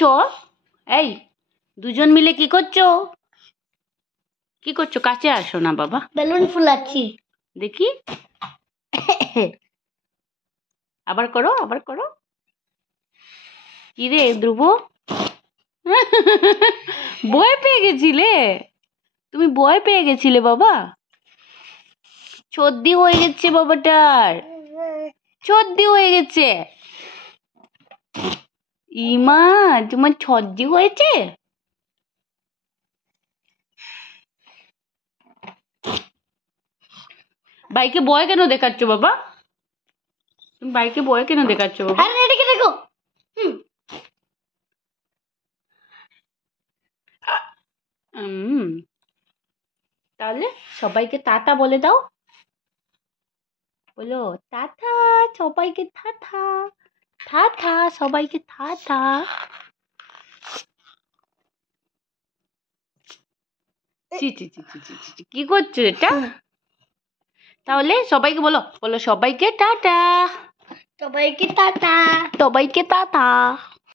করছো? এই দুজন মিলে কি করছো? কি করছো? কাছে আসো না বাবা। বেলুন ফুলাচ্ছি। দেখি। আবার করো, আবার করো। কি রে ধ্রুব? ভয় পেয়ে গেছিলে? তুমি ভয় পেয়ে গেছিলে বাবা? সর্দি হয়ে গেছে বাবাটার, সর্দি হয়ে গেছে। ইমা, তোমার সর্দি হয়েছে? ভাইকে ভয় কেন দেখাচ্ছ বাবা? তুমি ভাইকে ভয় কেন দেখাচ্ছ বাবা? আরে এদিকে দেখো। তাহলে সবাইকে টাটা বলে দাও। বলো টাটা সবাইকে, টাটা টাটা সবাইকে, টাটা। চি চি চি চি চি চি, কি করছো এটা? তাহলে সবাইকে বলো, বলো সবাইকে টাটা, সবাইকে টাটা। সবাইকে টাটা।